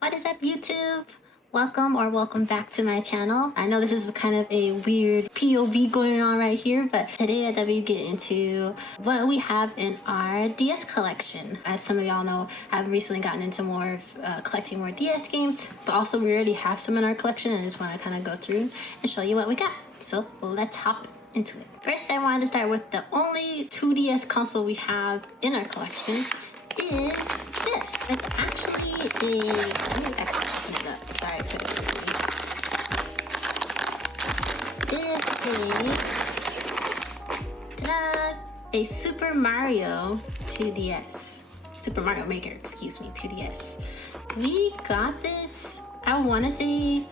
What is up, YouTube? Welcome back to my channel. I know this is kind of a weird POV going on right here, but today I thought we'd get into what we have in our DS collection. As some of y'all know, I've recently gotten into more of collecting more DS games, but also we already have some in our collection and I just want to kind of go through and show you what we got. So let's hop into it. First, I wanted to start with the only 2DS console we have in our collection is this. It's actually let me actually open it up. Sorry for the a Super Mario 2DS. Super Mario Maker, excuse me, 2DS. We got this, I want to say,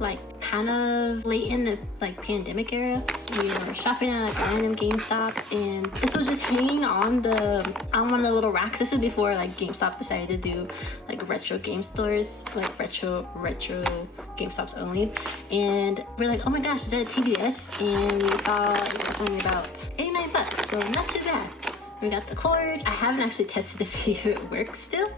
like kind of late in the pandemic era. We were shopping at like a random GameStop and this was just hanging on one of the little racks. This is before like GameStop decided to do like retro game stores, like retro GameStops only. And we're like, oh my gosh, is that a TBS? And we saw it was only about 89 bucks, so not too bad. We got the cord. I haven't actually tested to see if it works still,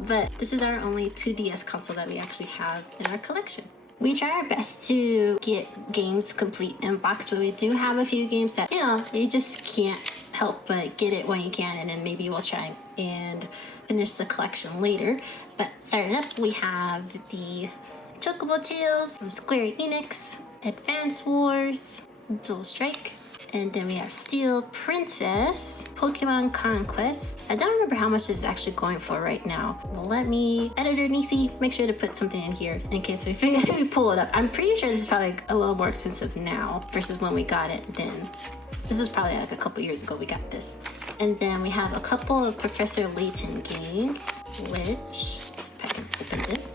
but this is our only 2DS console that we actually have in our collection. We try our best to get games complete in box, but we do have a few games that, you just can't help but get it when you can, and then maybe we'll try and finish the collection later. But starting up, we have the Chocobo Tales from Square Enix, Advance Wars, Dual Strike, and then we have Steel Princess, Pokemon Conquest. I don't remember how much this is actually going for right now. Well, let me, Editor Nisi, make sure to put something in here in case we pull it up. I'm pretty sure this is probably a little more expensive now versus when we got it then. This is probably like a couple years ago we got this. And then we have a couple of Professor Layton games, which, if I can open this.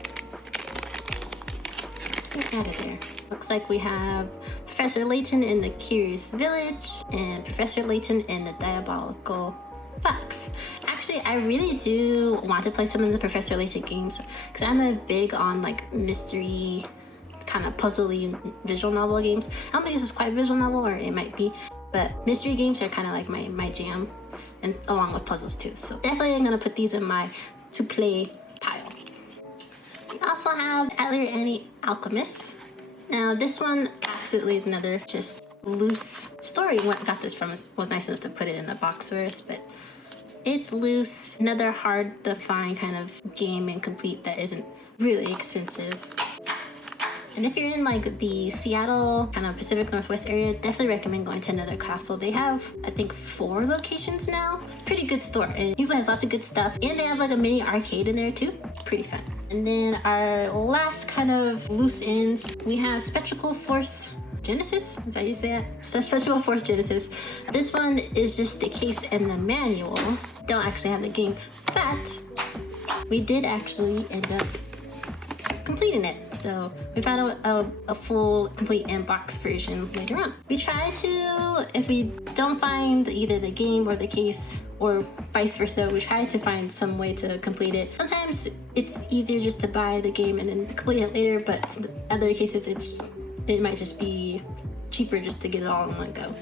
Get out of there. Looks like we have Professor Layton in the Curious Village and Professor Layton in the Diabolical Box. Actually, I really do want to play some of the Professor Layton games because I'm a big on like mystery, kind of puzzly visual novel games. I don't think this is quite visual novel, or it might be, but mystery games are kind of like my jam, and along with puzzles too. So definitely I'm gonna put these in my to play pile. We also have Atelier Annie Alchemist. Now this one absolutely is another just loose story. What got this from was nice enough to put it in the box for us, but it's loose. Another hard to find kind of game and complete that isn't really expensive. And if you're in like the Seattle, kind of Pacific Northwest area, definitely recommend going to Another Castle. They have, I think, 4 locations now. Pretty good store, and it usually has lots of good stuff. And they have like a mini arcade in there too. Pretty fun. And then our last kind of loose ends, we have Spectral Force Genesis. Is that how you say that? So Spectral Force Genesis. This one is just the case and the manual. Don't actually have the game, but we did actually end up completing it. So we found a full complete in-box version later on. We try to, if we don't find either the game or the case or vice versa, we try to find some way to complete it. Sometimes it's easier just to buy the game and then complete it later, but in other cases it might just be cheaper just to get it all in one go.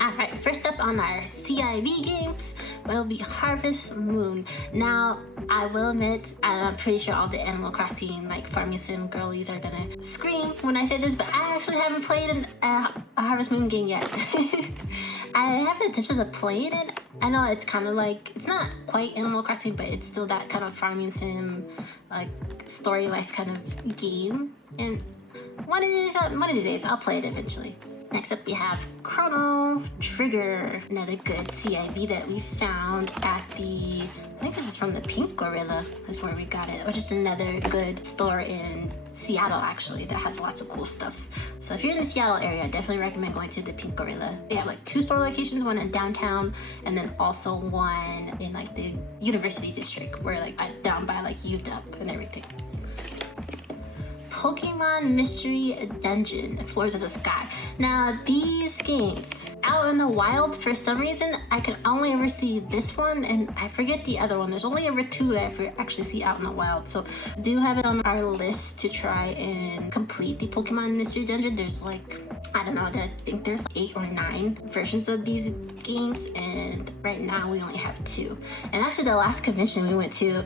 Alright, first up on our CIV games will be Harvest Moon. Now, I will admit, I'm pretty sure all the Animal Crossing like farming sim girlies are gonna scream when I say this, but I actually haven't played a Harvest Moon game yet. I have the intention of playing it. I know it's kind of like, it's not quite Animal Crossing, but it's still that kind of farming sim, like story life kind of game. And one of these days, I'll play it eventually. Next up, we have Chrono Trigger, another good CIV that we found at the, I think this is from the Pink Gorilla, is where we got it, which is another good store in Seattle actually that has lots of cool stuff. So if you're in the Seattle area, I definitely recommend going to the Pink Gorilla. They have like 2 store locations, one in downtown and then also one in like the University District, where like down by like UW and everything. Pokemon Mystery Dungeon, Explorers of the Sky. Now these games, out in the wild, for some reason, I could only ever see this one, and I forget the other one. There's only ever 2 that I ever actually see out in the wild. So I do have it on our list to try and complete the Pokemon Mystery Dungeon. There's like, I don't know, I think there's like 8 or 9 versions of these games, and right now we only have 2. And actually the last convention we went to,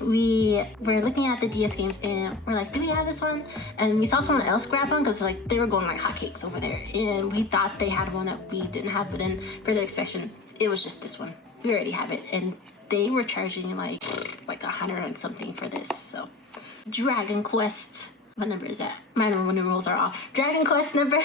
we were looking at the DS games and we're like, do we have this one? And we saw someone else grab one because like they were going like hotcakes over there, and we thought they had one that we didn't have, but then for their inspection it was just this one. We already have it, and they were charging like 100 and something for this. So Dragon Quest, what number is that? My numerals are off. Dragon Quest number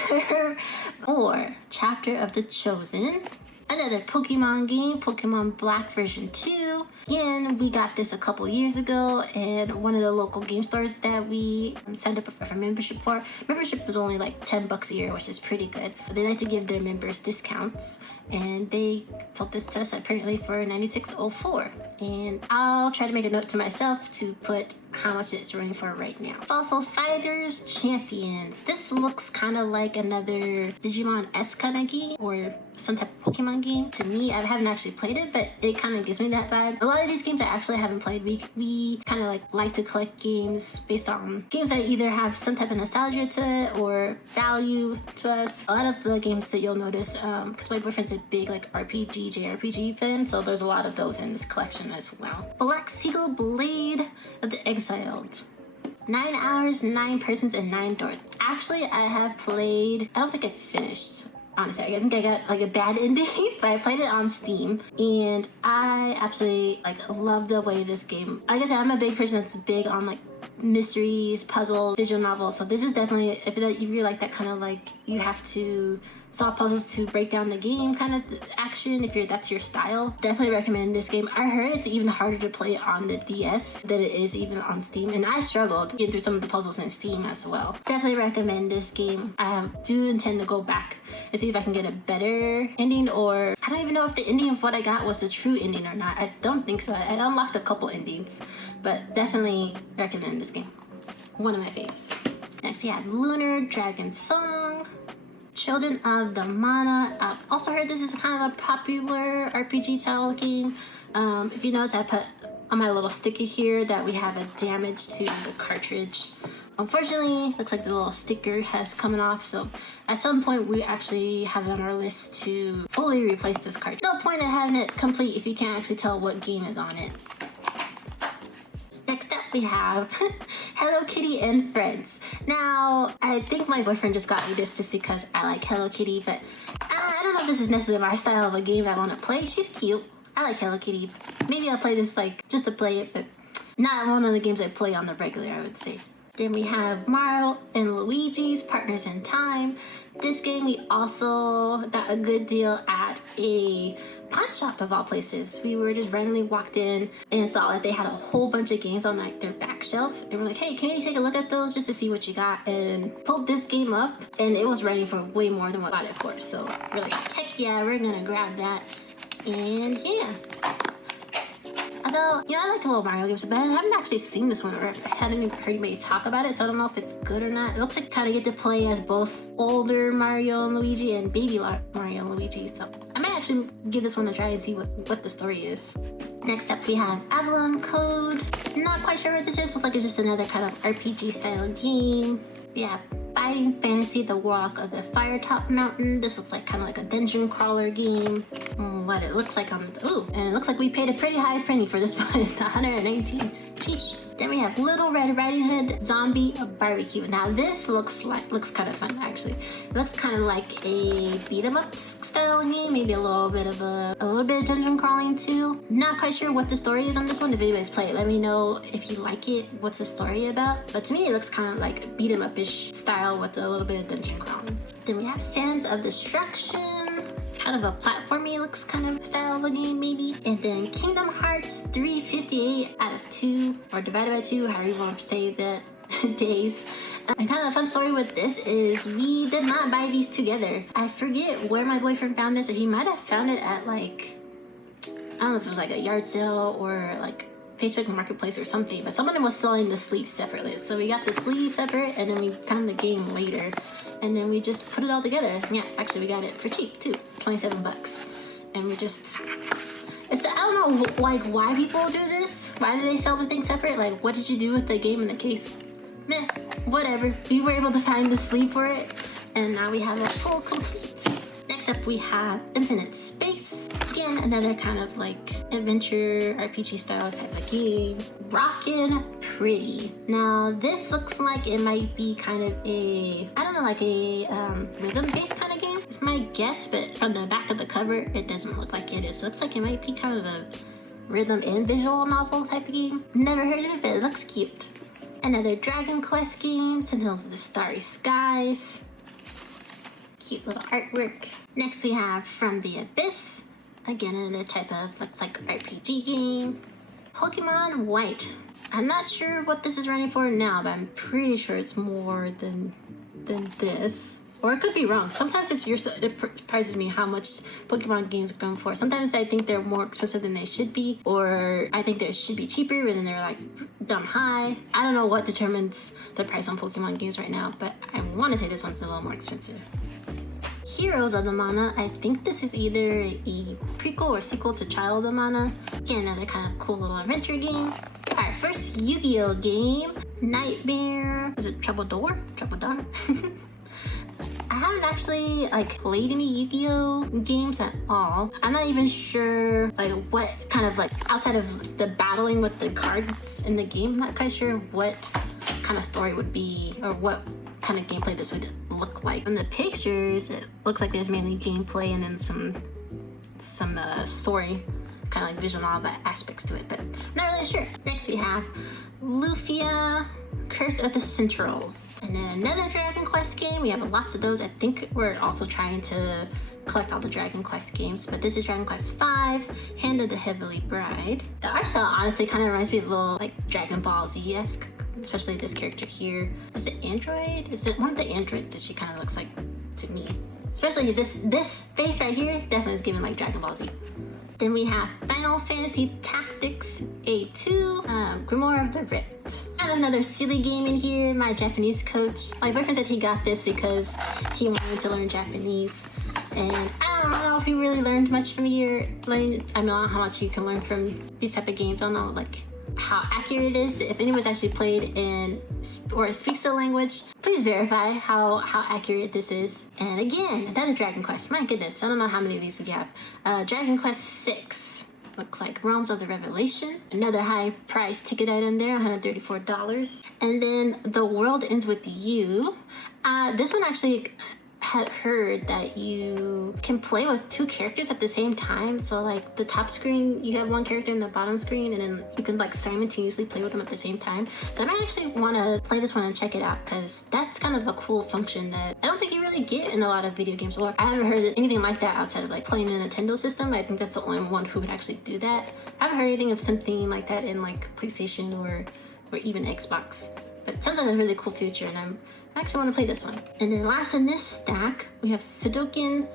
4, Chapter of the Chosen. Another Pokemon game, Pokemon Black version 2. Again, we got this a couple years ago, and one of the local game stores that we signed up for membership for. Membership was only like $10 a year, which is pretty good. They like to give their members discounts, and they sold this to us apparently for $96.04. And I'll try to make a note to myself to put how much it's running for right now. Also, Fighters Champions. This looks kind of like another Digimon-esque kind of game, or some type of Pokemon game. To me, I haven't actually played it, but it kind of gives me that vibe. A lot of these games I actually haven't played. We kind of like to collect games based on games that either have some type of nostalgia to it or value to us. A lot of the games that you'll notice, because my boyfriend's a big like RPG, JRPG fan, so there's a lot of those in this collection as well. Black Seagull Blade of the Exiled. 9 hours, 9 persons, and 9 doors. Actually, I have played, I don't think I finished. Honestly, I think I got like a bad ending, but I played it on Steam, and I absolutely like love the way this game. Like I said, I'm a big person that's big on like mysteries, puzzles, visual novels. So this is definitely, if you like that kind of like you have to solve puzzles to break down the game kind of action, if that's your style, definitely recommend this game. I heard it's even harder to play on the DS than it is even on Steam, and I struggled getting through some of the puzzles in Steam as well. Definitely recommend this game. I do intend to go back and see if I can get a better ending, or I don't even know if the ending of what I got was the true ending or not. I don't think so. I unlocked a couple endings, but definitely recommend this game. One of my faves. Next we have Lunar Dragon Song, Children of the Mana. I've also heard this is kind of a popular RPG style game. If you notice, I put on my little sticker here that we have a damage to the cartridge. Unfortunately, looks like the little sticker has coming off, so at some point we actually have it on our list to fully replace this cartridge. No point in having it complete if you can't actually tell what game is on it. Next up we have Hello Kitty and Friends. Now, I think my boyfriend just got me this just because I like Hello Kitty, but I don't know if this is necessarily my style of a game I want to play. She's cute. I like Hello Kitty. Maybe I'll play this like just to play it, but not one of the games I play on the regular, I would say. Then we have Mario and Luigi's Partners in Time. This game we also got a good deal at a pawn shop of all places. We were just randomly walked in and saw that they had a whole bunch of games on like their back shelf, and we're like, hey, can you take a look at those just to see what you got? And pulled this game up, and it was running for way more than what I got it for. So we're like, heck yeah, we're gonna grab that. And yeah. Although, I like the little Mario games, but I haven't actually seen this one or haven't even heard anybody talk about it, so I don't know if it's good or not. It looks like kind of get to play as both older Mario and Luigi and baby Mario and Luigi, so I might actually give this one a try and see what the story is. Next up, we have Avalon Code. Not quite sure what this is. Looks like it's just another kind of RPG style game. Yeah. Fighting Fantasy, The Walk of the Firetop Mountain. This looks like kind of like a dungeon crawler game. What it looks like on ooh, and it looks like we paid a pretty high penny for this one, 119. Sheesh. Then we have Little Red Riding Hood Zombie Barbecue. Now this looks kind of fun actually. It looks kind of like a beat 'em up style game, maybe a little bit of dungeon crawling too. Not quite sure what the story is on this one. If anybody's played it, let me know if you like it. What's the story about? But to me, it looks kind of like beat 'em up-ish style with a little bit of dungeon crawling. Then we have Sands of Destruction. Kind of a platformy looks kind of style of a game maybe. And then Kingdom Hearts 358 out of 2, or divided by 2, however you want to say that days. And kind of a fun story with this is we did not buy these together. I forget where my boyfriend found this. He might have found it at like, I don't know if it was like a yard sale or like Facebook Marketplace or something, but someone was selling the sleeves separately. So we got the sleeve separate, and then we found the game later, and then we just put it all together. Yeah, actually we got it for cheap too, 27 bucks. And we just, I don't know, like, why people do this. Why do they sell the thing separate? Like, what did you do with the game in the case? Meh, whatever. We were able to find the sleeve for it, and now we have a full complete. Next up, we have Infinite Space. Again, another kind of like adventure RPG style type of game. Rockin' pretty. Now, this looks like it might be kind of a, I don't know, like a rhythm-based kind of game. It's my guess, but from the back of the cover, it doesn't look like it is. It looks like it might be kind of a rhythm and visual novel type of game. Never heard of it, but it looks cute. Another Dragon Quest game, Sentinels of the Starry Skies. Cute little artwork. Next we have From the Abyss. Again, another type of, looks like RPG game. Pokemon White. I'm not sure what this is running for now, but I'm pretty sure it's more than this. Or it could be wrong. Sometimes it surprises me how much Pokemon games are going for. Sometimes I think they're more expensive than they should be, or I think they should be cheaper, but then they're like dumb high. I don't know what determines the price on Pokemon games right now, but I want to say this one's a little more expensive. Heroes of the Mana. I think this is either a prequel or sequel to Child of Mana. Again, another kind of cool little adventure game. Our first Yu-Gi-Oh game, Nightmare. Is it Trouble Door? Trouble Door? I haven't actually like played any Yu-Gi-Oh games at all. I'm not even sure like what kind of like outside of the battling with the cards in the game. I'm not quite sure what kind of story would be or what kind of gameplay this would look like. In the pictures, it looks like there's mainly gameplay and then some story, kind of like visual novel aspects to it, but not really sure. Next we have Lufia, Curse of the Centrals. And then another Dragon Quest game. We have lots of those. I think we're also trying to collect all the Dragon Quest games, but this is Dragon Quest V, Hand of the Heavenly Bride. The art style honestly kind of reminds me of a little like Dragon Ball Z-esque, especially this character here. Is it Android? Is it one of the androids that she kind of looks like to me? Especially this face right here definitely is giving like Dragon Ball Z. Then we have Final Fantasy Tactics A2, Grimoire of the Rift. I have another silly game in here. My Japanese coach, my boyfriend said he got this because he wanted to learn Japanese. And I don't know if he really learned much from here. I don't know how much you can learn from these type of games. I don't know like how accurate it is. If anyone's actually played in or speaks the language, please verify how accurate this is. And again, another Dragon Quest. My goodness, I don't know how many of these we have. Dragon Quest VI. Looks like Realms of the Revelation. Another high price ticket item there, $134. And then The World Ends With You. This one actually had heard that you can play with two characters at the same time. So like the top screen, you have one character in the bottom screen, and then you can like simultaneously play with them at the same time. So I might actually want to play this one and check it out, because that's kind of a cool function that I don't think you really get in a lot of video games, or I haven't heard anything like that outside of like playing a Nintendo system. I think that's the only one who could actually do that. I haven't heard anything of something like that in like PlayStation or even Xbox. But it sounds like a really cool feature, and I actually want to play this one. And then last in this stack, we have Sudoku.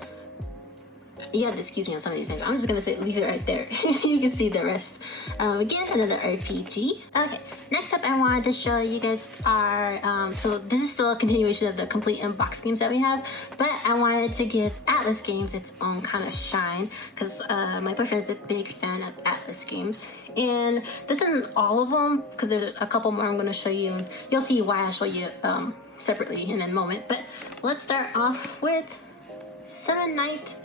You have to excuse me on some of these names. I'm just gonna leave it right there. You can see the rest. Again, another RPG. Okay, next up I wanted to show you guys our, so this is still a continuation of the complete unboxed games that we have, but I wanted to give Atlus Games its own kind of shine, because my boyfriend is a big fan of Atlus Games. And this isn't all of them, because there's a couple more I'm gonna show you, and you'll see why I'll show you separately in a moment. But let's start off with Seven Knight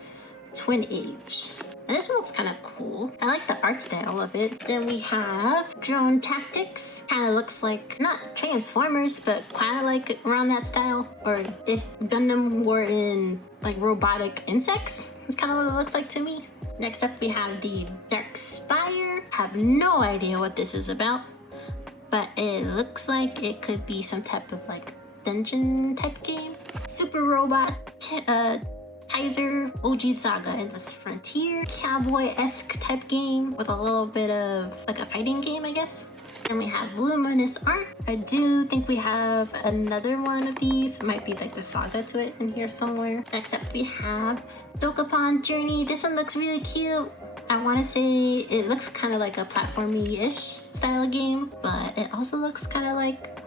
Twin Age. And this one looks kind of cool. I like the art style of it. Then we have Drone Tactics. Kind of looks like, not Transformers, but kind of like around that style. Or if Gundam were in like robotic insects, that's kind of what it looks like to me. Next up we have the Dark Spire. I have no idea what this is about, but it looks like it could be some type of like dungeon type game. Super Robot Kaiser OG Saga Endless Frontier, cowboy-esque type game with a little bit of like a fighting game, I guess. Then we have Luminous Art. I do think we have another one of these. It might be like the saga to it in here somewhere. Next up we have Dokapon Journey. This one looks really cute. I want to say it looks kind of like a platformy-ish style of game, but it also looks kind of like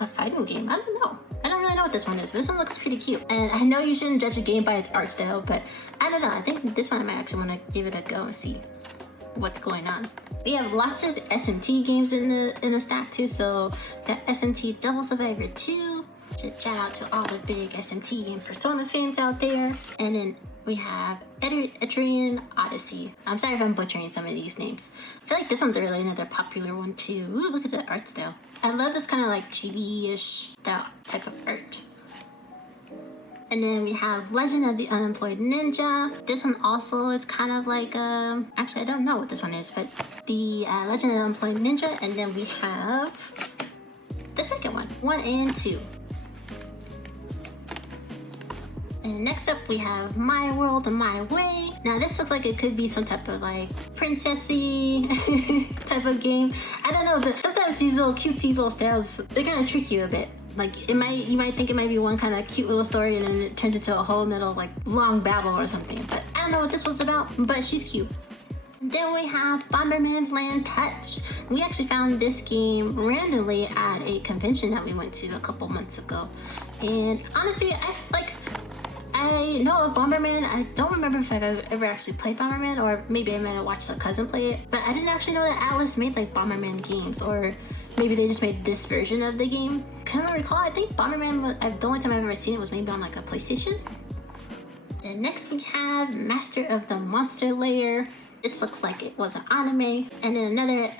a fighting game. I don't know. I don't really know what this one is, but this one looks pretty cute. And I know you shouldn't judge a game by its art style, but I don't know. I think this one I might actually want to give it a go and see what's going on. We have lots of SMT games in the stack too. So got SMT Devil Survivor 2. Shout out to all the big SMT and Persona fans out there. And then we have Etrian Odyssey. I'm sorry if I'm butchering some of these names. I feel like this one's really another popular one too. Ooh, look at the art style. I love this kind of like chibi-ish style type of art. And then we have Legend of the Unemployed Ninja. This one also is kind of like, actually I don't know what this one is, but the Legend of the Unemployed Ninja. And then we have the second one, 1 and 2. And next up we have My World My Way. Now this looks like it could be some type of like princessy type of game. I don't know, but sometimes these little cutesy little styles, they're gonna trick you a bit. Like you might think it might be one kind of cute little story and then it turns into a whole little like long battle or something. But I don't know what this one's about, but she's cute. Then we have Bomberman Land Touch. We actually found this game randomly at a convention that we went to a couple months ago. And honestly, I know of Bomberman. I don't remember if I've ever actually played Bomberman, or maybe I might have watched a cousin play it. But I didn't actually know that Atlus made like Bomberman games, or maybe they just made this version of the game. Can't recall. I think Bomberman, the only time I've ever seen it was maybe on like a PlayStation. And next we have Master of the Monster Lair. This looks like it was an anime. And then another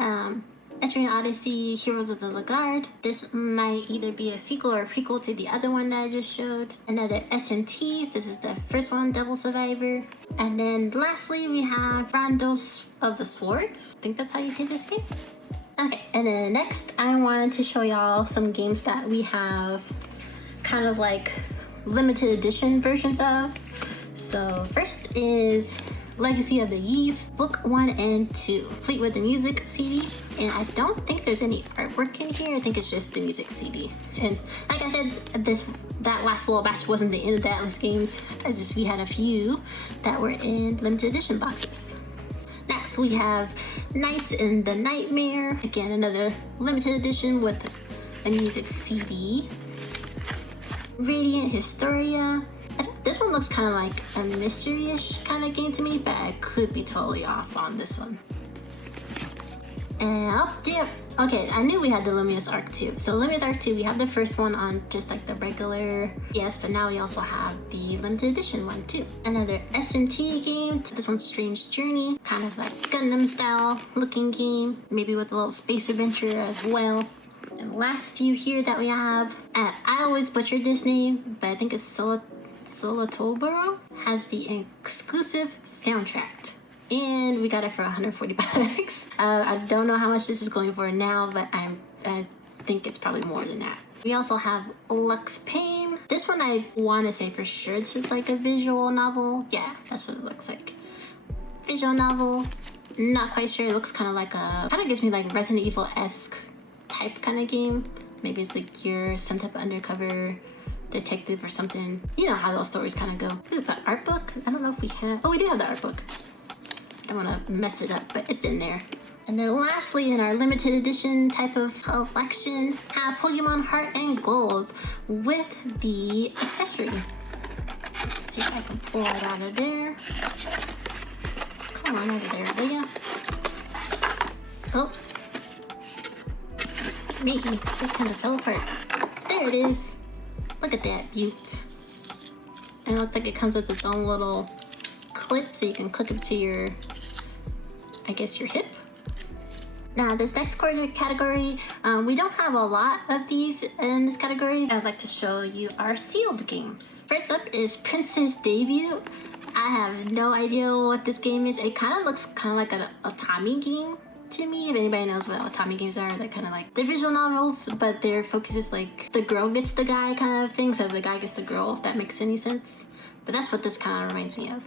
Etrian Odyssey, Heroes of the Lagarde. This might either be a sequel or a prequel to the other one that I just showed. Another SMT, this is the first one, Devil Survivor. And then lastly, we have Rondo of the Swords. I think that's how you say this game. Okay, and then next, I wanted to show y'all some games that we have kind of like limited edition versions of. So first is Legacy of the Yeez, Book 1 and 2, complete with the music CD. And I don't think there's any artwork in here. I think it's just the music CD. And like I said, that last little batch wasn't the end of the Atlus Games. We had a few that were in limited edition boxes. Next we have Nights in the Nightmare. Again, another limited edition with a music CD. Radiant Historia. This one looks kind of like a mystery-ish kind of game to me, but I could be totally off on this one. And okay, I knew we had the Luminous Arc 2. So Luminous Arc 2, we have the first one on just like the regular, yes, but now we also have the limited edition one too. Another SMT game. This one's Strange Journey, kind of like Gundam style looking game, maybe with a little space adventure as well. And last few here that we have, I always butchered this name, but I think it's Solotoboro, has the exclusive soundtrack. And we got it for 140 bucks. I don't know how much this is going for now, but I think it's probably more than that. We also have Lux Pain. This one I want to say for sure this is like a visual novel. Yeah, that's what it looks like. Visual novel. Not quite sure. It looks kind of like gives me like Resident Evil-esque type kind of game. Maybe it's like you're some type of undercover detective or something. You know how those stories kind of go. Ooh, but art book? I don't know if we have. Oh, we do have the art book. I don't want to mess it up, but it's in there. And then lastly, in our limited edition type of collection, have Pokemon Heart and Gold with the accessory. Let's see if I can pull it out of there. Come on over there, will ya? Oh. Maybe. It kind of fell apart. There it is. Look at that beaut. And it looks like it comes with its own little clip, so you can clip it to your, I guess, your hip. Now this next category, we don't have a lot of these in this category. I'd like to show you our sealed games. First up is Princess Debut. I have no idea what this game is. It kind of looks like an Otami game to me. If anybody knows what Otami games are, they're kind of like the visual novels, but their focus is like the girl gets the guy kind of thing, so the guy gets the girl, if that makes any sense. But that's what this kind of reminds me of.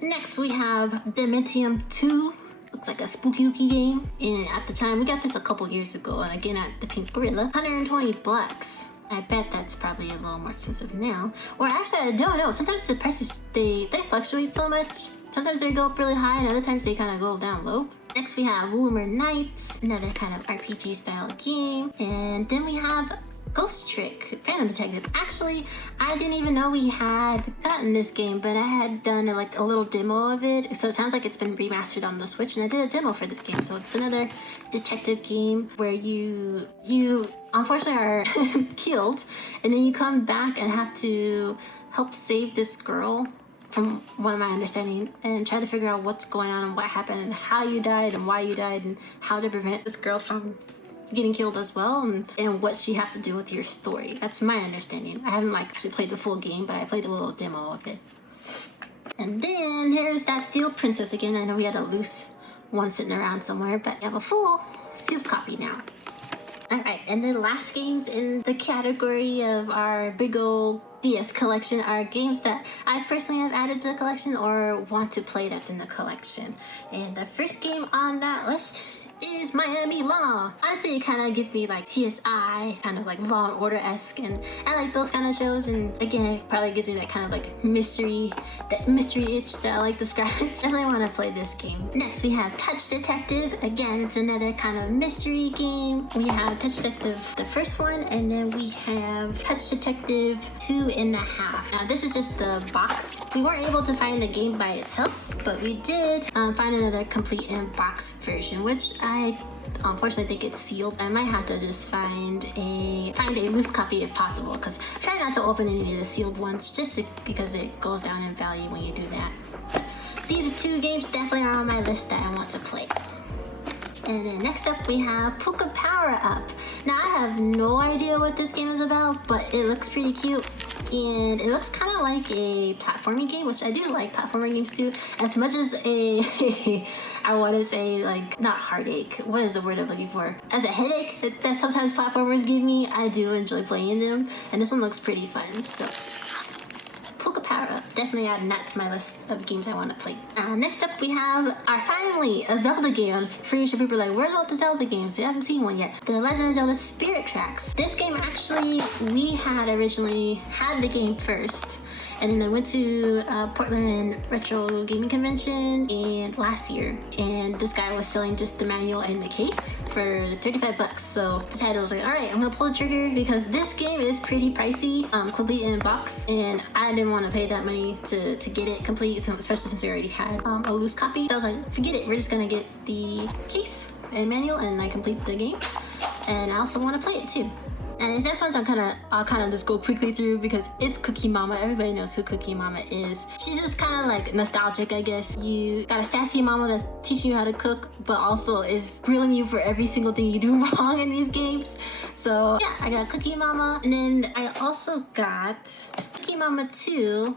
Next we have Dementium 2. Looks like a spooky game, and at the time we got this a couple years ago, and again at the Pink Gorilla, 120 bucks. I bet that's probably a little more expensive now, or actually I don't know. Sometimes the prices they fluctuate so much sometimes they go up really high and other times they kind of go down low. Next we have Woomer Knights, another kind of RPG style game. And then we have Ghost Trick, Phantom Detective. Actually, I didn't even know we had gotten this game, but I had done like a little demo of it. So it sounds like it's been remastered on the Switch, and I did a demo for this game. So it's another detective game where you unfortunately are killed, and then you come back and have to help save this girl, from what my understanding, and try to figure out what's going on and what happened and how you died and why you died and how to prevent this girl from getting killed as well, and what she has to do with your story. That's my understanding. I haven't like actually played the full game, but I played a little demo of it. And then here's that Steel Princess again. I know we had a loose one sitting around somewhere, but we have a full sealed copy now. Alright, and the last games in the category of our big old DS collection are games that I personally have added to the collection or want to play that's in the collection. And the first game on that list is Miami Law. Honestly, it kind of gives me like CSI, kind of like Law and Order-esque, and I like those kind of shows. And again, it probably gives me that kind of like mystery itch that I like to scratch. Definitely want to play this game. Next, we have Touch Detective. Again, it's another kind of mystery game. We have Touch Detective, the first one, and then we have Touch Detective 2.5. Now, this is just the box. We weren't able to find the game by itself, but we did find another complete in-box version, which I unfortunately think it's sealed. I might have to just find a loose copy if possible, because try not to open any of the sealed ones because it goes down in value when you do that. But these two games definitely are on my list that I want to play. And then next up we have Puka Power Up. Now I have no idea what this game is about, but it looks pretty cute. And it looks kind of like a platforming game, which I do like platforming games too. As much as I want to say like, not heartache, what is the word I'm looking for? As a headache that sometimes platformers give me, I do enjoy playing them. And this one looks pretty fun. So Puka Power Up, definitely adding that to my list of games I want to play. Next up we have finally a Zelda game. I'm pretty sure people are like, where's all the Zelda games? You haven't seen one yet. The Legend of Zelda Spirit Tracks. This game actually, we had originally had the game first, and then I went to Portland Retro Gaming Convention and last year, and this guy was selling just the manual and the case for $35. So decided I was like, all right, I'm gonna pull the trigger because this game is pretty pricey, complete in box, and I didn't want to pay that money to get it complete, especially since we already had a loose copy. So I was like, forget it, we're just gonna get the case and manual and I complete the game, and I also want to play it too. And these next ones I'll kind of just go quickly through because it's Cookie Mama. Everybody knows who Cookie Mama is. She's just kind of like nostalgic, I guess. You got a sassy mama that's teaching you how to cook, but also is grilling you for every single thing you do wrong in these games. So yeah, I got Cookie Mama, and then I also got Cookie Mama 2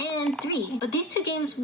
and 3. But these two games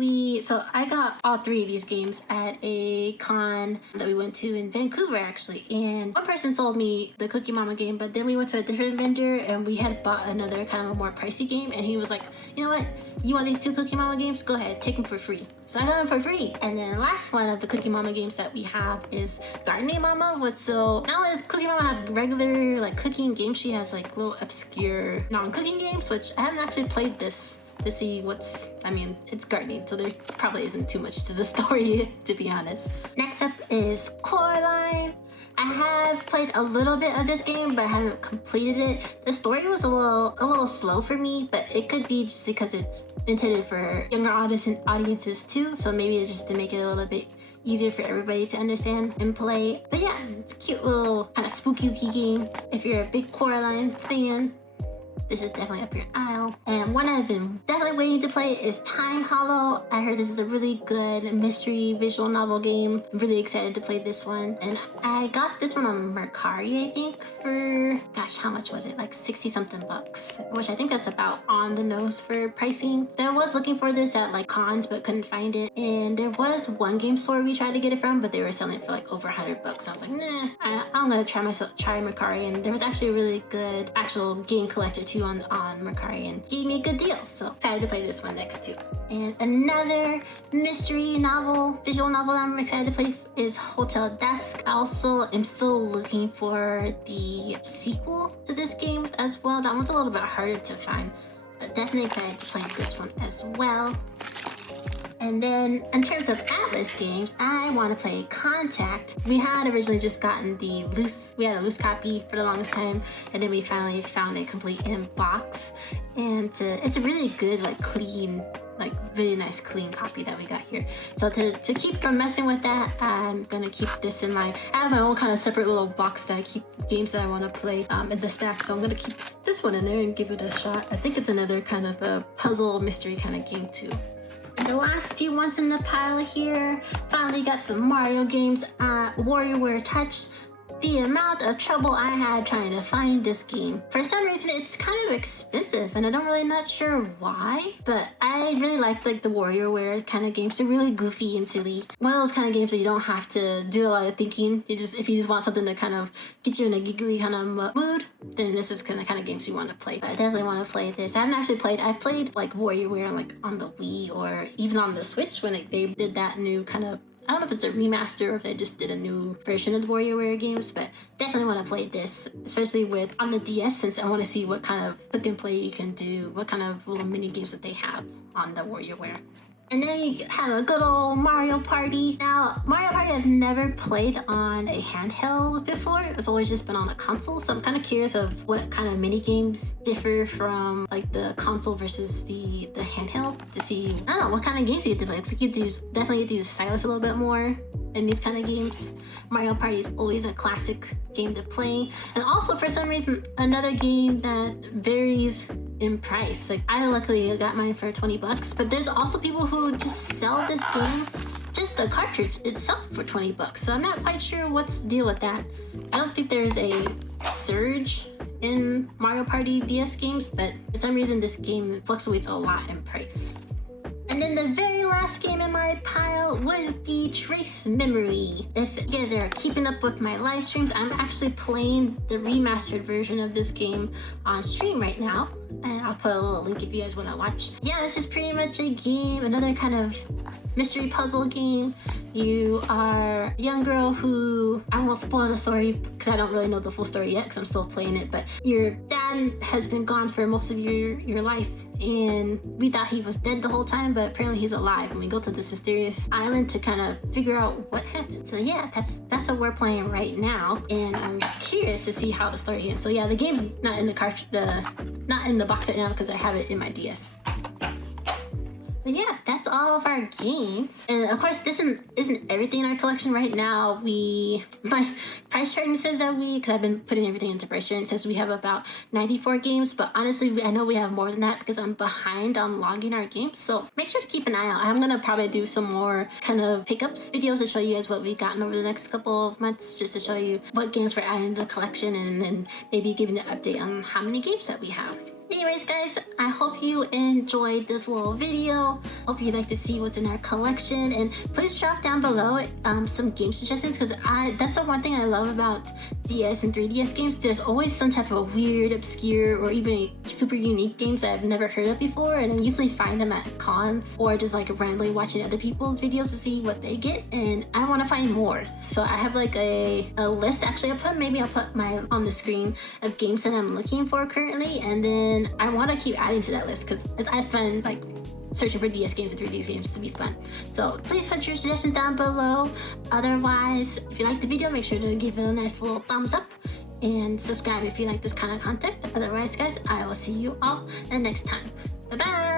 so I got all three of these games at a con that we went to in Vancouver actually, and one person sold me the Cookie Mama game, but then we went to a different vendor and we had bought another kind of a more pricey game, and he was like, you know what, you want these two Cookie Mama games? Go ahead, take them for free. So I got them for free. And then the last one of the Cookie Mama games that we have is Gardening Mama. So not only does Cookie Mama have regular like cooking games, she has like little obscure non-cooking games, which I haven't actually played this to see it's gardening, so there probably isn't too much to the story, to be honest. Next up is Coraline. I have played a little bit of this game, but I haven't completed it. The story was a little slow for me, but it could be just because it's intended for younger audiences too, so maybe it's just to make it a little bit easier for everybody to understand and play. But yeah, it's a cute little kind of spooky game. If you're a big Coraline fan, this is definitely up your aisle. And one I've been definitely waiting to play is Time Hollow. I heard this is a really good mystery visual novel game. I'm really excited to play this one. And I got this one on Mercari, I think, for, gosh, how much was it? Like 60 something bucks, which I think that's about on the nose for pricing. So I was looking for this at like cons, but couldn't find it. And there was one game store we tried to get it from, but they were selling it for like over $100. I was like, nah, I'm gonna try Mercari. And there was actually a really good actual game collector too on Mercari, and gave me a good deal, so excited to play this one next too. And another mystery novel, visual novel I'm excited to play is Hotel Dusk. I also am still looking for the sequel to this game as well. That one's a little bit harder to find, but definitely excited to play this one as well. And then in terms of Atlus Games, I want to play Contact. We had originally just gotten we had a loose copy for the longest time, and then we finally found a complete in box. And it's a really good, like clean, like really nice clean copy that we got here. So to keep from messing with that, I'm gonna keep this in I have my own kind of separate little box that I keep games that I want to play in the stack. So I'm gonna keep this one in there and give it a shot. I think it's another kind of a puzzle mystery kind of game too. And the last few ones in the pile here, finally got some Mario games. WarioWare Touch. The amount of trouble I had trying to find this game. For some reason, it's kind of expensive, and not sure why, but I really like the WarioWare kind of games. They're really goofy and silly. One of those kind of games that you don't have to do a lot of thinking. If you just want something to kind of get you in a giggly kind of mood, then this is kind of games you want to play. But I definitely want to play this. I haven't actually played. I played like WarioWare like on the Wii or even on the Switch when they did that new kind of, I don't know if it's a remaster or if they just did a new version of the WarioWare games, but definitely want to play this, especially on the DS, since I want to see what kind of click and play you can do, what kind of little mini games that they have on the WarioWare. And then you have a good old Mario Party. Now, Mario Party I've never played on a handheld before. It's always just been on a console. So I'm kind of curious of what kind of mini games differ from like the console versus the handheld to see, I don't know, what kind of games you get to play. It's like definitely get to use stylus a little bit more in these kind of games. Mario Party is always a classic game to play. And also for some reason, another game that varies in price. Like I luckily got mine for $20, but there's also people who just sell this game, just the cartridge itself, for $20. So I'm not quite sure what's the deal with that. I don't think there's a surge in Mario Party DS games, but for some reason this game fluctuates a lot in price. And then the very last game in my pile would be Trace Memory. If you guys are keeping up with my live streams, I'm actually playing the remastered version of this game on stream right now. And I'll put a little link if you guys want to watch. Yeah, this is pretty much a game, another kind of mystery puzzle game. You are a young girl who, I won't spoil the story because I don't really know the full story yet because I'm still playing it, but your dad has been gone for most of your life, and we thought he was dead the whole time, but apparently he's alive, and we go to this mysterious island to kind of figure out what happened. So yeah, that's what we're playing right now, and I'm curious to see how the story ends. So yeah, the game's not in not in the box right now because I have it in my DS. But yeah, that's all of our games. And of course, this isn't everything in our collection right now. My price charting says that because I've been putting everything into price charting, it says we have about 94 games. But honestly, I know we have more than that because I'm behind on logging our games. So make sure to keep an eye out. I'm gonna probably do some more kind of pickups videos to show you guys what we've gotten over the next couple of months, just to show you what games we're adding to the collection, and then maybe giving an update on how many games that we have. Anyways, guys, I hope you enjoyed this little video. Hope you'd like to see what's in our collection, and please drop down below some game suggestions, because that's the one thing I love about DS and 3DS games. There's always some type of weird, obscure, or even super unique games that I've never heard of before, and I usually find them at cons or just like randomly watching other people's videos to see what they get, and I want to find more. So I have like a list. Actually, I'll put mine on the screen of games that I'm looking for currently, and then I want to keep adding to that list because I find like searching for DS games and 3DS games to be fun. So please put your suggestions down below. Otherwise, if you like the video, make sure to give it a nice little thumbs up and subscribe if you like this kind of content. Otherwise, guys, I will see you all next time. Bye bye.